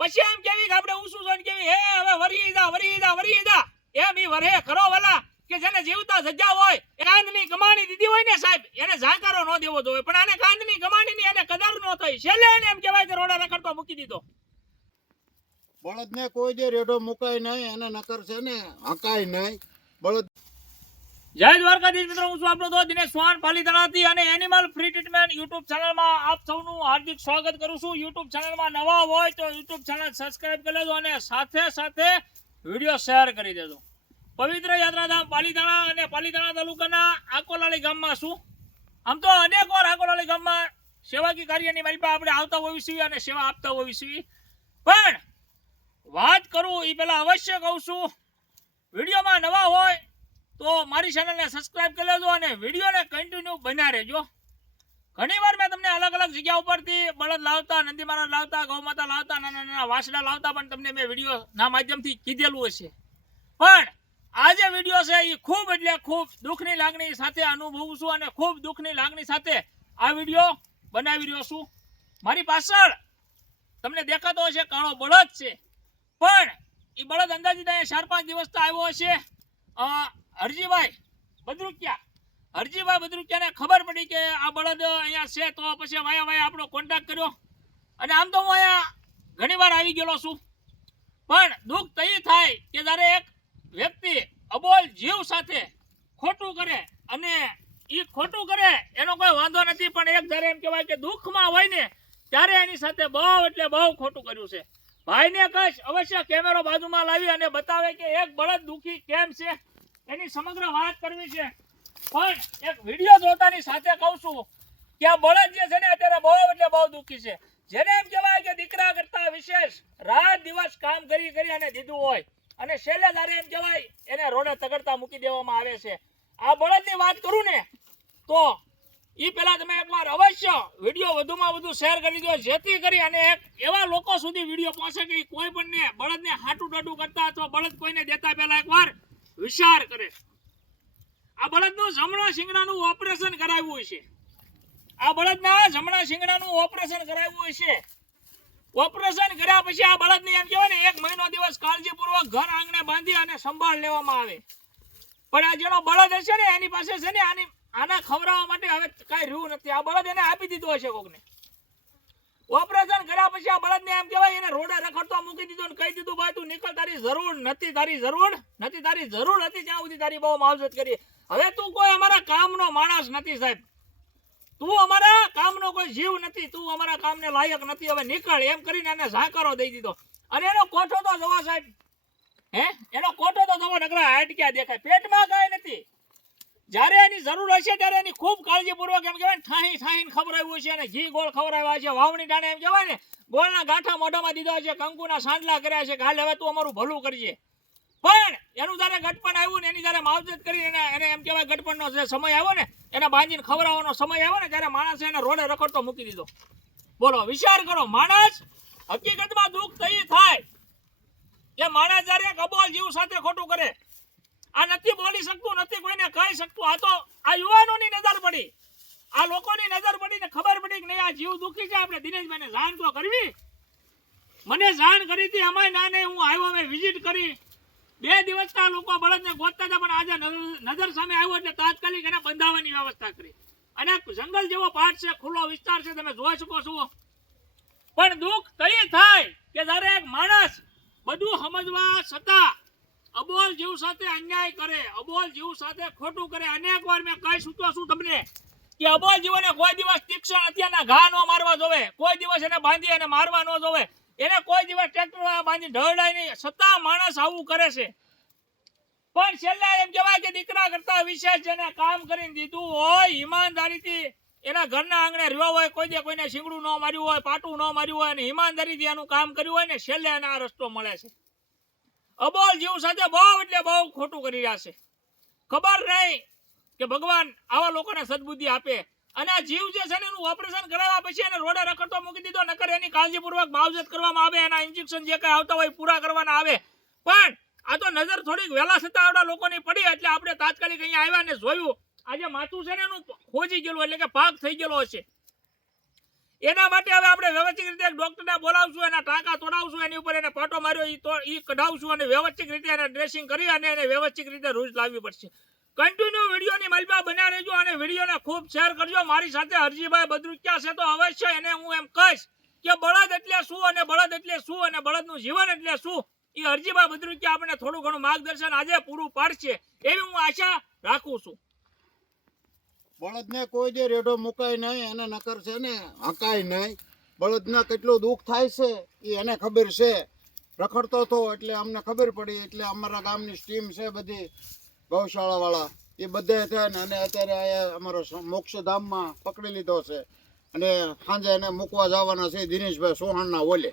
પછી એમ કેવી કે આપણે ઊંસું જોઈને કેવી? હે, હવે વરી જા વરી જા વરી જા. એમ ઈ વરે ખરો વલા કે જેને જીવતા સજા હોય, એ કાંદની કમાણી દીધી હોય ને સાહેબ, એને જાકારો ન દેવો જોઈએ. પણ આને કાંદની કમાણી ની એને કદર ન થઈ. છેલ્લે એને એમ કહેવાય કે રોડા રખડતો મૂકી દીધો. બળદને કોઈ જે રેડો મુકાય નહીં, એને નકર છે ને હકાય નહીં. બળદ જય દ્વારકાધીશ મિત્રો, હું છું આપણો દોસ્ત દિનેશ પાલીતાણાથી અને એનિમલ ફ્રી ટ્રીટમેન્ટ યુટ્યુબ ચેનલમાં આપ સૌનું હાર્દિક સ્વાગત કરું છું. યુટ્યુબ ચેનલમાં નવા હોય તો યુટ્યુબ ચેનલ સબસ્ક્રાઇબ કરી અને સાથે સાથે વીડિયો શેર કરી દેજો. પવિત્ર યાત્રાધામ પાલીતાણા અને પાલીતાણા તાલુકાના આકોલાલી ગામમાં છું. આમ તો અનેક વાર આકોલાળી ગામમાં સેવાકી કાર્યની પાસે આપણે આવતા હોઈએ છીએ અને સેવા આપતા હોઈએ છીએ. પણ વાત કરું એ પેલા અવશ્ય કહું છું વિડીયોમાં નવા હોય તો મારી ચેનલને સબસ્ક્રાઇબ કરી લેજો અને વિડીયોને કન્ટિન્યુ બન્યા રહેજો ઘણી મેં તમને અલગ અલગ જગ્યા ઉપરથી બળદ લાવતા, નંદી લાવતા ગૌમાતા લાવતા, નાના નાના વાસડા લાવતા પણ તમને મેં વિડીયોના માધ્યમથી કીધેલું હશે. પણ આ જે વીડિયો છે એ ખૂબ એટલે ખૂબ દુઃખની લાગણી સાથે અનુભવું છું અને ખૂબ દુઃખની લાગણી સાથે આ વીડિયો બનાવી રહ્યો છું. મારી પાછળ તમને દેખાતો હશે કાળો બળદ છે. પણ એ બળદ અંદાજિત અહીંયા ચાર પાંચ દિવસ તો આવ્યો હશે. હરજીભાઈ બદરૂકિયા. હરજીભાઈ બદરૂકિયાને ખબર પડી કે આ બળદ અહીંયા છે તો પછી વાયા વાયા આપણો કોન્ટેક્ટ કર્યો. અને આમ તો હું અહીંયા ઘણી આવી ગયેલો છું. પણ દુઃખ તો થાય કે જ્યારે એક વ્યક્તિ અબોલ જીવ સાથે ખોટું કરે અને એ ખોટું કરે એનો કોઈ વાંધો નથી, પણ એક જ્યારે એમ કહેવાય કે દુઃખમાં હોય ને, ત્યારે એની સાથે બહુ એટલે બહુ ખોટું કર્યું છે. ભાઈને કશ અવશ્ય કેમેરો બાજુમાં લાવી અને બતાવે કે એક બળદ દુઃખી કેમ છે? એની સમગ્ર વાત કરવી છે. પણ એક વીડિયો જોતાની સાથે કહું છું કે આ બળદ જે છે ને અત્યારે બહુ એટલે બહુ દુઃખી છે. જેને એમ કહેવાય કે દીકરા કરતા વિશેષ રાત દિવસ કામ કરી કરી અને દીધું હોય. અને છેલ્લે તારે એમ કહેવાય એને રોડે તગડતા મૂકી દેવામાં આવે છે. આ બળદની વાત કરું ને, તો એ પહેલાં તમે એકવાર અવશ્ય વીડિયો વધુમાં વધુ શેર કરી દો. જેથી કરી અને એક એવા લોકો સુધી વીડિયો પહોંચે કે કોઈ પણને બળદને હાટું ટાટું કરતા અથવા બળદ કોઈને દેતા પહેલા એકવાર વિચાર કરે. આ બળદનું જમણા શિંગડાનું ઓપરેશન કરાવ્યું છે. આ બળદના જમણા શિંગડાનું ઓપરેશન કરાવ્યું છે. ઓપરેશન કર્યા પછી આ બળદને એમ કહેવાય ને, એક મહિનો દિવસ કાળજીપૂર્વક ઘર આંગણે બાંધી અને સંભાળ લેવામાં આવે. પણ આ જેનો બળદ હશે ને, એની પાસે છે ને, આની આના ખવડાવવા માટે હવે કાંઈ રહ્યું નથી. આ બળદ એને આપી દીધો હશે કોકને. ઓપરેશન કર્યા પછી આ બળદને એમ કહેવાય, એને રોડે રખડતો મૂકી દીધો ને કહી દીધું, ભાઈ, તું નીકળ, તારી જરૂર નથી, તારી જરૂર નથી, તારી જરૂર હતી ત્યાં સુધી તારી બહુ માવજત કરી. હવે તું કોઈ અમારા કામનો માણસ નથી, સાહેબ. તું અમારા કામનો કોઈ જીવ નથી, તું અમારા કામને લાયક નથી. હવે નીકળ, એમ કરીને એને ઝાંકરો દઈ દીધો. અને એનો કોઠો તો જવા, સાહેબ. હે? એનો કોઠો તો જોવો, નકરા હાટક્યા દેખાય. પેટમાં કાંઈ નથી. જ્યારે એની જરૂર હશે ત્યારે એની ખૂબ કાળજીપૂર્વક એમ કહેવાય ઠાહી ઠાહીને ખવડાવ્યું છે અને ઘી ગોળ ખવડાવ્યા છે, વાવણી ટાણે એમ કહેવાય ને, ગોળના ગાંઠા મોઢામાં દીધા છે, કંકુના સાંડલા કર્યા છે હાલ હવે તું અમારું ભલું કરજે. પણ એનું જ્યારે ગટપણ આવ્યું ને એની જ્યારે માવજત કરી એને એમ કહેવાય ગટપણનો જે સમય આવ્યો ને, એને બાંધીને ખવડાવવાનો સમય આવ્યો ને, ત્યારે માણસે એને રોડે રખડતો મૂકી દીધો. બોલો, વિચાર કરો, માણસ હકીકતમાં દુઃખ થઈ થાય. કે માણસ જ્યારે એક અબોલ જીવ સાથે ખોટું કરે આ નથી બોલી શકતું, નથી કોઈને કહી શકતું. આ તો આ યુવાનોની નજર પડી. આ લોકોની નજર પડી ને ખબર પડી કે નહીં, આ જીવ દુઃખી છે. આપણે દિનેશભાઈને જાણ તો કરવી. મને જાણ કરી હતી, અમાય ના નહીં હું આવ્યો મેં વિઝિટ કરી. બે દિવસ આ લોકો બળદને ગોતતા હતા, પણ આજે નજર સામે આવ્યો એટલે તાત્કાલિક એને બંધાવવાની વ્યવસ્થા કરી. અને જંગલ જેવો પાઠ છે, ખુલ્લો વિસ્તાર છે, તમે જોઈ શકો છો. પણ દુઃખ કઈ થાય કે જ્યારે એક માણસ બધું સમજવા છતાં અબોલ જીવ સાથે અન્યાય કરે, અબોલ જીવ સાથે ખોટું કરે. અનેક વાર મેં કઈ સૂચવા છું તમને? કે અબોલ જીવોને કોઈ દિવસ તીક્ષ્ણ અત્યારના ઘા ન મારવા જોવે, કોઈ દિવસ એને બાંધી અને મારવા ન જોવે. એને કોઈ દિવસ ટ્રેક્ટર બાંધી ઢળડાય નહીં છતાં માણસ આવું કરે છે. પણ છેલ્લે એમ કહેવાય કે દીકરા કરતા વિશેષ જેને કામ કરીને દીધું હોય, ઈમાનદારીથી એના ઘરના આંગણે રહ્યો હોય, કોઈ દે કોઈને શીંગડું ન માર્યું હોય, પાટું ન માર્યું હોય અને ઈમાનદારીથી એનું કામ કર્યું હોય ને, છેલ્લે એને આ રસ્તો મળે છે. અબોલ જીવ સાથે બહુ એટલે બહુ ખોટું કરી રહ્યા છે. ખબર નહીં કે ભગવાન આવા લોકોને સદબુદ્ધિ આપે. અને આ જીવ જે છે ને એનું ઓપરેશન કરાવ્યા પછી એને રોડે રખડતો મૂકી દીધો, નકર એની કાળજીપૂર્વક માવજત કરવામાં આવે, એના ઇન્જેક્શન જે કઈ આવતા હોય પૂરા કરવાના આવે. પણ આ તો નજર થોડીક વહેલા સતાવડા લોકોની પડી એટલે આપણે તાત્કાલિક અહીંયા આવ્યા ને જોયું. આજે માથું છે ને એનું ખોજી ગયેલું, એટલે કે પાક થઈ ગયેલો હશે. એના માટે હવે આપણે વ્યવસ્થિત રીતે ડોક્ટરને બોલાવશું, એના ટાંકા તોડાવશું, એની ઉપર એને પાટો માર્યો એ તો એ કઢાવશું અને વ્યવસ્થિત રીતે એને ડ્રેસિંગ કરી અને એને વ્યવસ્થિત રીતે રોજ લાવવી પડશે. કન્ટિન્યુ વિડીયોની મલબા બન્યા રહેજો અને વિડીયોને ખૂબ શેર કરજો. મારી સાથે હરજીભાઈ બદરુચ્યા છે તો અવશ્ય એને હું એમ કહીશ કે બળદ એટલે શું અને બળદ એટલે શું અને બળદનું જીવન એટલે શું? એ હરજીભાઈ બદરુચ્યા આપણે થોડું ઘણું માર્ગદર્શન આજે પૂરું પાડશે. એવી હું આશા રાખું છું. બળદને કોઈ દે રેડો મુકાય નહીં, એને નકર છે ને હકાય નહીં. બળદને કેટલું દુઃખ થાય છે એ એને ખબર છે. રખડતો હતો એટલે અમને ખબર પડી, એટલે અમારા ગામની સ્ટીમ છે બધી, ગૌશાળાવાળા. એ બધે છે ને અને અત્યારે અહીંયા અમારો મોક્ષધામમાં પકડી લીધો છે. અને સાંજે એને મૂકવા જવાના છે દિનેશભાઈ સોહાણના ઓલે.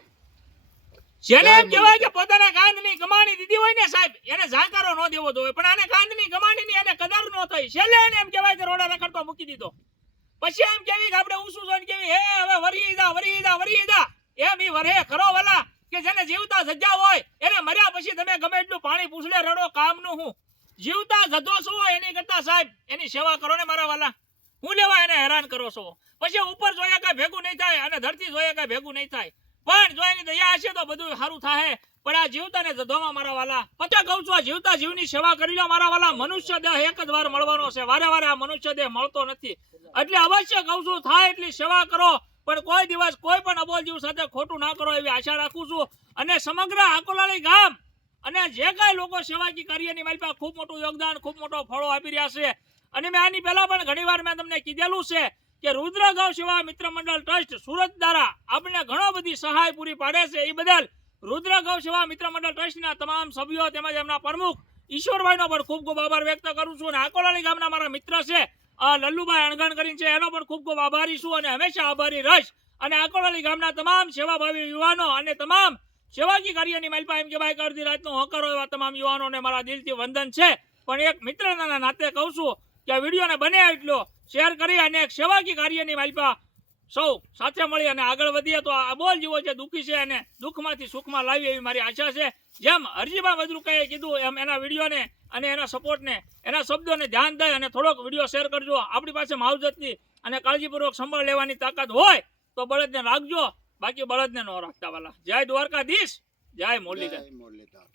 જેને એમ કહેવાય કે પોતાના કાંદની કમાણી દીધી હોય ને સાહેબ એને જાકારો ન દેવો જોઈએ. પણ આને કાંદની કમાણીની એને કદર ન થઈ. છેલ્લે એને એમ કહેવાય કે રોડા રખડતો મૂકી દીધો. પછી એમ કેવી કે આપણે ઊંસું જોઈને કેવી હે હવે વરી જા વરી જા વરી જા. એમ ઈ વરે ખરો વાલા કે જેને જીવતા સજા હોય એને મર્યા પછી તમે ગમે એટલું પાણી પૂછડે રડો કામનું હું. જીવતા જતો છું એની કરતા સાહેબ એની સેવા કરો ને મારા વાલા. હું લેવા એને હેરાન કરો છો? પછી ઉપર જોયા કઈ ભેગું નહીં થાય અને ધરતી જોયા કઈ ભેગું નહીં થાય. પણ જો એની દયા હશે તો બધું સારું થાય પણ આ જીવતા ને જધોમાં મારા વાલા. પચા કહું છું, આ જીવતા જીવની સેવા કરી લો મારા વાલા. મનુષ્ય દેહ એક જ વાર મળવાનો છે. વારે વારે આ મનુષ્ય દેહ મળતો નથી. એટલે અવશ્ય કહું છું, થાય એટલી સેવા કરો. પણ કોઈ દિવસ કોઈ પણ અબોલ જીવ સાથે ખોટું ના કરો એવી આશા રાખું છું. અને સમગ્ર આકોલાલી ગામ અને જે કાંઈ લોકો સેવાકી કાર્યની મારી પાસે ખૂબ મોટું યોગદાન, ખૂબ મોટો ફળો આપી રહ્યા છે. અને મેં આની પહેલા પણ ઘણીવાર મેં તમને કીધેલું છે કે રુદ્રગૌ સેવા મિત્ર મંડળ ટ્રસ્ટ સુરત દ્વારા આપણે ઘણો બધી સહાય પૂરી પાડે છે. એ બદલ રુદ્રગૌ સેવા મિત્ર મંડળ ટ્રસ્ટના તમામ સભ્યો તેમજ એમના પ્રમુખ ઈશ્વરભાઈનો પણ ખૂબ ખૂબ આભાર વ્યક્ત કરું છું. અને આકોલાલી ગામના મારા મિત્ર છે લલ્લુભાઈ અણગણ કરીને છે, એનો પણ ખૂબ ખૂબ આભારી છું અને હંમેશા આભારી રહીશ. અને આકોલાલી ગામના તમામ સેવાભાવી યુવાનો અને તમામ સેવાકી કાર્યની માલપા એમ કે ભાઈ અડધી રાતનો હોકરો એવા તમામ યુવાનોને મારા દિલથી વંદન છે. પણ એક મિત્રના નાતે કહું છું કે આ વિડીયોને બને એટલો. શેર કરી અને એક સેવાકી કાર્યની માલિકા સૌ સાથે મળી અને આગળ વધીએ તો આ બોલ જીવો છે દુઃખી છે અને દુઃખમાંથી સુખમાં લાવી એવી મારી આશા છે. જેમ હરજીભાઈ વજરૂકાએ કીધું, એમ એના વિડીયોને અને એના સપોર્ટને, એના શબ્દોને ધ્યાન દઈ અને થોડોક વીડિયો શેર કરજો. આપણી પાસે માવજતની અને કાળજીપૂર્વક સંભાળ લેવાની તાકાત હોય તો બળદને રાખજો. બાકી બળદને ન રાખતા વાલા. જય દ્વારકાધીશ, જય મુરલીધર. મુરલીધર.